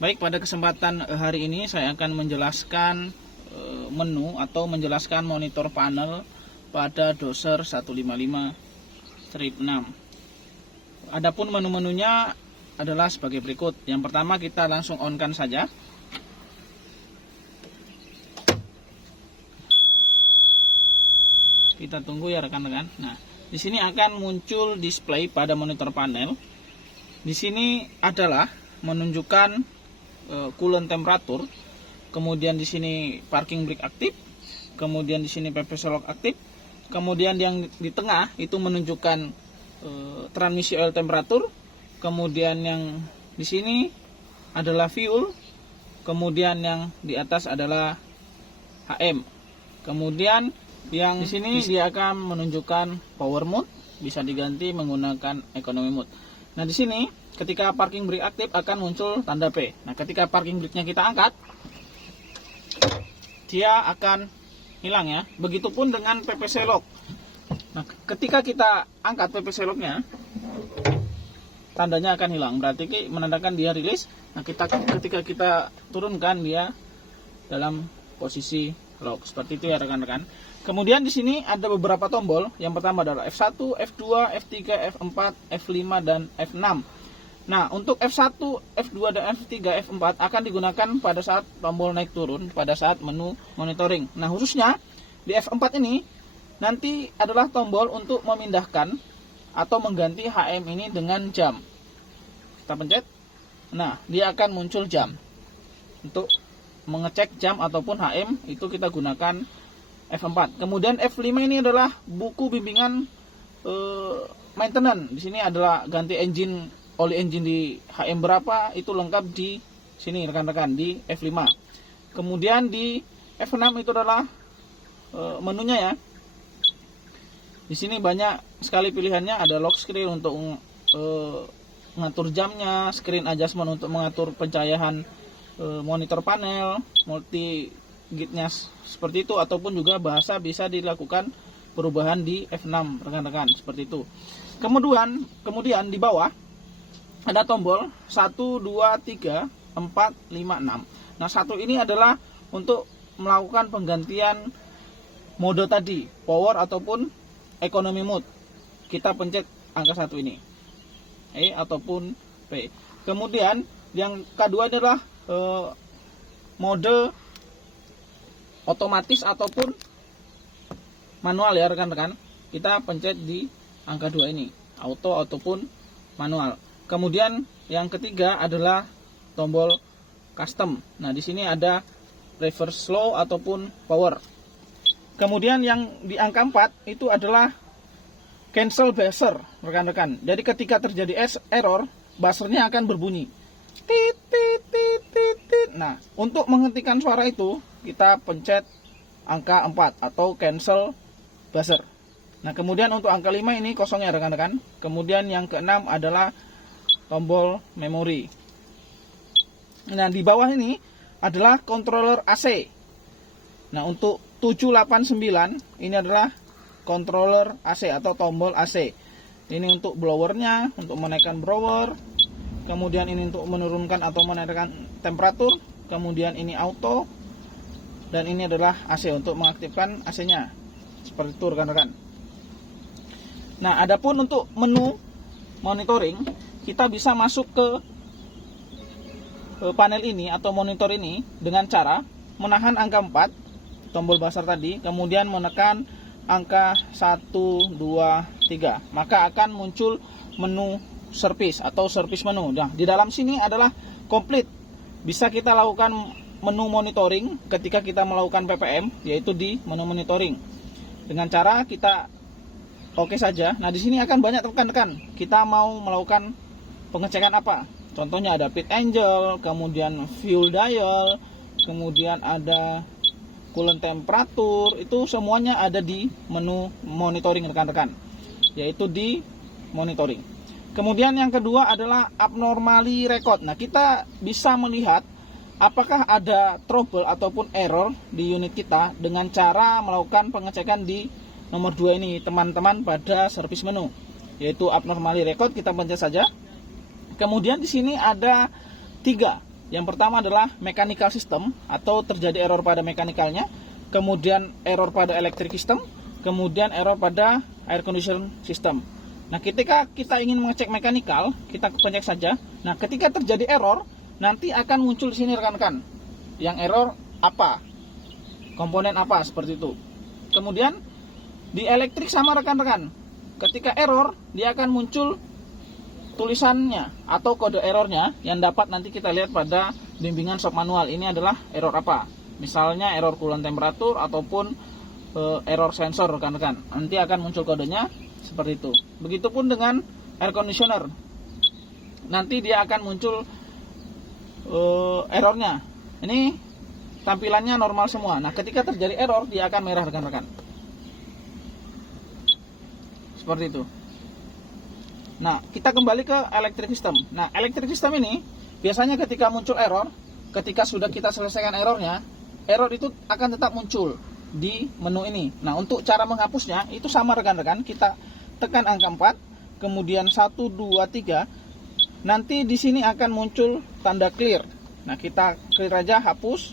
Baik, pada kesempatan hari ini saya akan menjelaskan menu atau menjelaskan monitor panel pada Doser 155-6. Adapun menu-menunya adalah sebagai berikut. Yang pertama, kita langsung on-kan saja. Kita tunggu ya rekan-rekan. Nah, di sini akan muncul display pada monitor panel. Di sini adalah menunjukkan coolant temperatur, kemudian di sini parking brake aktif, kemudian di sini PPC lock aktif, kemudian yang di tengah itu menunjukkan transmisi oil temperatur, kemudian yang di sini adalah fuel, kemudian yang di atas adalah HM, kemudian yang di sini dia akan menunjukkan power mode, bisa diganti menggunakan economy mode. Nah, di sini ketika parking brake aktif akan muncul tanda P. Nah, ketika parking brake-nya kita angkat, dia akan hilang ya. Begitupun dengan PPC lock. Nah, ketika kita angkat PPC lock-nya, tandanya akan hilang. Berarti menandakan dia rilis. Nah, ketika kita turunkan, dia dalam posisi lock. Seperti itu ya rekan-rekan. Kemudian di sini ada beberapa tombol. Yang pertama adalah F1, F2, F3, F4, F5 dan F6. Nah, untuk F1, F2, dan F3, F4 akan digunakan pada saat tombol naik turun, pada saat menu monitoring. Nah, khususnya di F4 ini nanti adalah tombol untuk memindahkan atau mengganti HM ini dengan jam. Kita pencet. Nah, dia akan muncul jam. Untuk mengecek jam ataupun HM itu kita gunakan F4. Kemudian F5 ini adalah buku bimbingan maintenance. Di sini adalah ganti engine, oli engine di HM berapa, itu lengkap di sini rekan-rekan, di F5. Kemudian di F6 itu adalah menunya ya. Di sini banyak sekali pilihannya, ada lock screen untuk mengatur jamnya, screen adjustment untuk mengatur pencahayaan monitor panel, multi gitnya seperti itu, ataupun juga bahasa bisa dilakukan perubahan di F6 rekan-rekan, seperti itu. Kemudian di bawah ada tombol 1, 2, 3, 4, 5, 6. Nah, 1 ini adalah untuk melakukan penggantian mode tadi, power ataupun economy mode. Kita pencet angka 1 ini, E ataupun P. Kemudian yang kedua adalah mode otomatis ataupun manual ya rekan-rekan. Kita pencet di angka 2 ini, auto ataupun manual. Kemudian yang ketiga adalah tombol custom. Nah, di sini ada reverse slow ataupun power. Kemudian yang di angka 4 itu adalah cancel buzzer rekan-rekan. Jadi ketika terjadi error, buzzernya akan berbunyi tit tit tit tit tit. Nah, untuk menghentikan suara itu kita pencet angka 4 atau cancel buzzer. Nah, kemudian untuk angka 5 ini kosong ya rekan-rekan. Kemudian yang ke-6 adalah tombol memori. Nah, di bawah ini adalah controller AC. Nah, untuk 789 ini adalah controller AC atau tombol AC. Ini untuk blowernya, untuk menaikkan blower. Kemudian ini untuk menurunkan atau menaikkan temperatur. Kemudian ini auto. Dan ini adalah AC untuk mengaktifkan AC-nya. Seperti itu rekan-rekan. Nah, adapun untuk menu monitoring, kita bisa masuk ke panel ini atau monitor ini dengan cara menahan angka 4, tombol buzzer tadi, kemudian menekan angka 1, 2, 3. Maka akan muncul menu service atau service menu. Nah, di dalam sini adalah komplit. Bisa kita lakukan menu monitoring ketika kita melakukan PPM, yaitu di menu monitoring. Dengan cara kita oke saja. Nah, di sini akan banyak rekan-rekan. Kita mau melakukan pengecekan apa? Contohnya ada pit angel, kemudian fuel dial, kemudian ada coolant temperatur. Itu semuanya ada di menu monitoring rekan-rekan, yaitu di monitoring. Kemudian yang kedua adalah abnormally record. Nah, kita bisa melihat apakah ada trouble ataupun error di unit kita dengan cara melakukan pengecekan di nomor 2 ini teman-teman pada service menu, yaitu abnormally record. Kita pencet saja. Kemudian di sini ada 3. Yang pertama adalah mechanical system atau terjadi error pada mekanikalnya, kemudian error pada electric system, kemudian error pada air condition system. Nah, ketika kita ingin mengecek mekanikal, kita pencet saja. Nah, ketika terjadi error, nanti akan muncul di sini rekan-rekan. Yang error apa? Komponen apa seperti itu. Kemudian di elektrik sama rekan-rekan. Ketika error, dia akan muncul tulisannya atau kode errornya yang dapat nanti kita lihat pada bimbingan shop manual. Ini adalah error apa? Misalnya error coolant temperatur ataupun error sensor rekan-rekan. Nanti akan muncul kodenya seperti itu. Begitupun dengan air conditioner. Nanti dia akan muncul errornya. Ini tampilannya normal semua. Nah, ketika terjadi error, dia akan merah rekan-rekan. Seperti itu. Nah, kita kembali ke electric system. Nah, electric system ini biasanya ketika muncul error, ketika sudah kita selesaikan errornya, error itu akan tetap muncul di menu ini. Nah, untuk cara menghapusnya itu sama rekan-rekan. Kita tekan angka 4, kemudian 1, 2, 3. Nanti di sini akan muncul tanda clear. Nah, kita clear aja, hapus.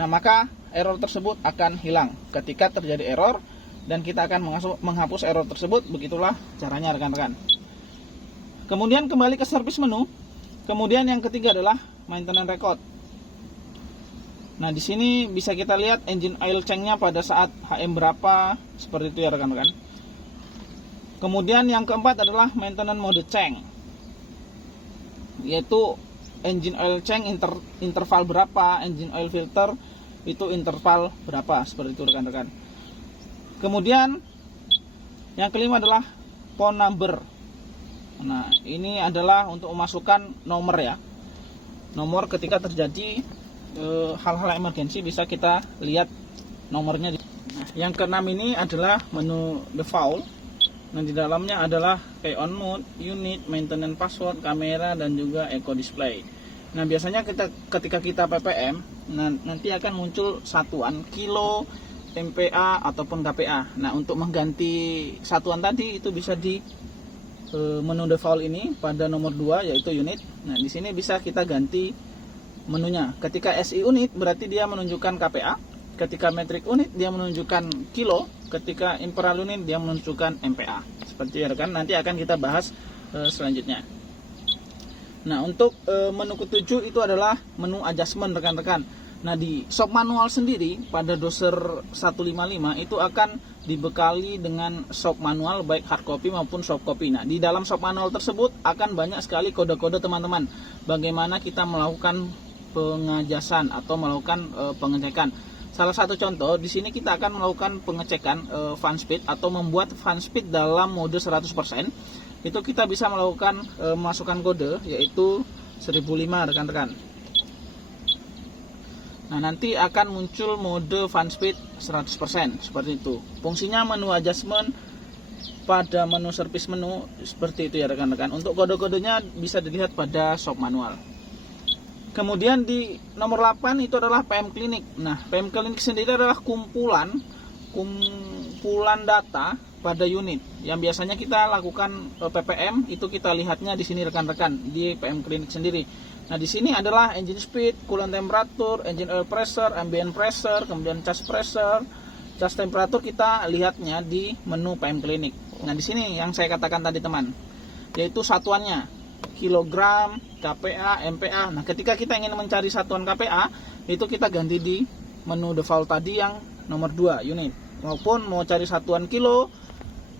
Nah, maka error tersebut akan hilang. Ketika terjadi error dan kita akan menghapus error tersebut, begitulah caranya rekan-rekan. Kemudian kembali ke service menu. Kemudian yang ketiga adalah maintenance record. Nah, di sini bisa kita lihat engine oil change-nya pada saat HM berapa, seperti itu ya rekan-rekan. Kemudian yang keempat adalah maintenance mode change, yaitu engine oil change interval berapa, engine oil filter itu interval berapa, seperti itu rekan-rekan. Kemudian yang kelima adalah phone number. Nah, ini adalah untuk memasukkan nomor ya. Nomor ketika terjadi hal-hal emergensi bisa kita lihat nomornya. Nah, yang keenam ini adalah menu default. Nah, di dalamnya adalah pay on mode, unit, maintenance password, kamera, dan juga eco display. Nah, biasanya ketika kita PPM, nanti akan muncul satuan kilo, MPa ataupun KPa. Nah, untuk mengganti satuan tadi itu bisa di menu default ini pada nomor 2 yaitu unit. Nah, di sini bisa kita ganti menunya. Ketika SI unit berarti dia menunjukkan KPa, ketika metric unit dia menunjukkan kilo, ketika imperial unit dia menunjukkan MPa. Seperti ya rekan, nanti akan kita bahas selanjutnya. Nah, untuk menu ke-7 itu adalah menu adjustment rekan-rekan. Nah, di shop manual sendiri pada doser 155 itu akan dibekali dengan shop manual baik hard copy maupun soft copy. Nah, di dalam shop manual tersebut akan banyak sekali kode-kode teman-teman bagaimana kita melakukan pengajasan atau melakukan pengecekan. Salah satu contoh di sini kita akan melakukan pengecekan fan speed atau membuat fan speed dalam mode 100%. Itu kita bisa melakukan memasukkan kode yaitu 1005 rekan-rekan. Nah, nanti akan muncul mode fan speed 100% seperti itu. Fungsinya menu adjustment pada menu service menu seperti itu ya rekan-rekan. Untuk kode-kodenya bisa dilihat pada shop manual. Kemudian di nomor 8 itu adalah PM Clinic. Nah, PM Clinic sendiri adalah kumpulan data pada unit yang biasanya kita lakukan PPM, itu kita lihatnya di sini rekan-rekan di PM Clinic sendiri. Nah, di sini adalah engine speed, coolant temperature, engine oil pressure, ambient pressure, kemudian charge pressure, charge temperature kita lihatnya di menu PM Clinic. Nah, di sini yang saya katakan tadi teman, yaitu satuannya kilogram, KPa, MPa. Nah, ketika kita ingin mencari satuan KPa, itu kita ganti di menu default tadi yang nomor 2 unit. Maupun mau cari satuan kilo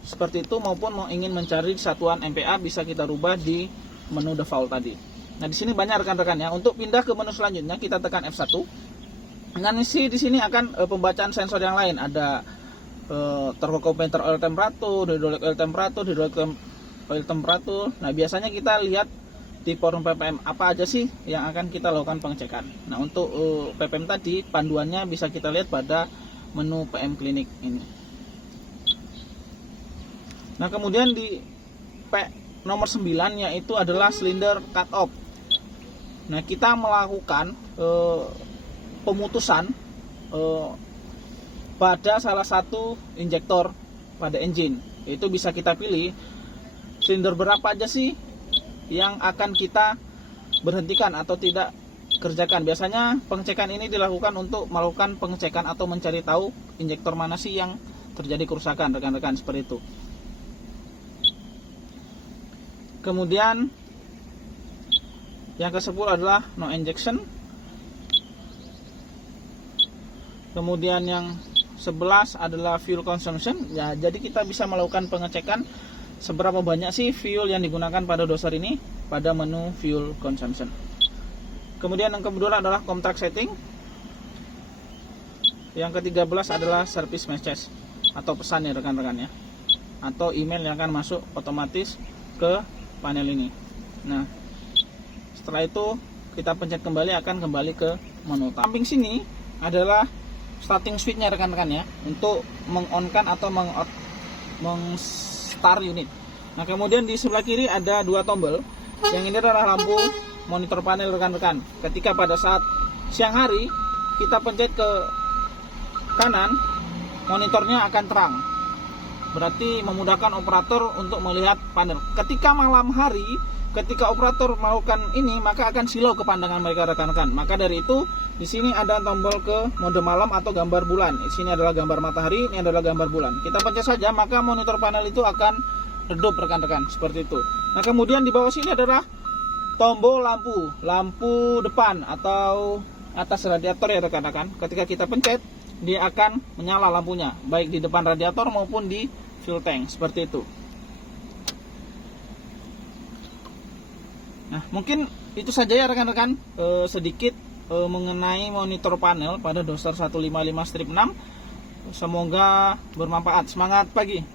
seperti itu, maupun mau ingin mencari satuan MPa bisa kita rubah di menu default tadi. Nah, di sini banyak rekan-rekan ya. Untuk pindah ke menu selanjutnya kita tekan F1. Nah, di sini akan pembacaan sensor yang lain. Ada thermometer oil temperature, hydraulic oil temperature, hydraulic oil temperature. Nah, biasanya kita lihat di forum PPM apa aja sih yang akan kita lakukan pengecekan. Nah, untuk PPM tadi panduannya bisa kita lihat pada menu PM Clinic ini. Nah, kemudian di nomor 9 yaitu adalah cylinder cut off. Nah, kita melakukan pemutusan pada salah satu injektor pada engine. Itu bisa kita pilih silinder berapa aja sih yang akan kita berhentikan atau tidak kerjakan. Biasanya pengecekan ini dilakukan untuk melakukan pengecekan atau mencari tahu injektor mana sih yang terjadi kerusakan, rekan-rekan, seperti itu. Kemudian yang ke-10 adalah no injection. Kemudian yang 11 adalah fuel consumption. Ya, jadi kita bisa melakukan pengecekan seberapa banyak sih fuel yang digunakan pada doser ini pada menu fuel consumption. Kemudian yang kedua adalah contract setting. Yang ke-13 adalah service message atau pesan ya rekan-rekan ya, atau email yang akan masuk otomatis ke panel ini. Nah, setelah itu kita pencet kembali, akan kembali ke menu. Samping sini adalah starting switch-nya rekan-rekan ya, untuk meng-on-kan atau meng-start unit. Nah, kemudian di sebelah kiri ada dua tombol. Yang ini adalah lampu monitor panel rekan-rekan. Ketika pada saat siang hari kita pencet ke kanan, monitornya akan terang. Berarti memudahkan operator untuk melihat panel. Ketika malam hari, ketika operator melakukan ini, maka akan silau ke pandangan mereka rekan-rekan. Maka dari itu, di sini ada tombol ke mode malam atau gambar bulan. Di sini adalah gambar matahari, ini adalah gambar bulan. Kita pencet saja, maka monitor panel itu akan redup rekan-rekan, seperti itu. Nah, kemudian di bawah sini adalah tombol lampu depan atau atas radiator ya rekan-rekan. Ketika kita pencet, dia akan menyala lampunya, baik di depan radiator maupun di fuel tank, seperti itu. Nah, mungkin itu saja ya rekan-rekan, sedikit mengenai monitor panel pada doser 155-6. Semoga bermanfaat. Semangat pagi.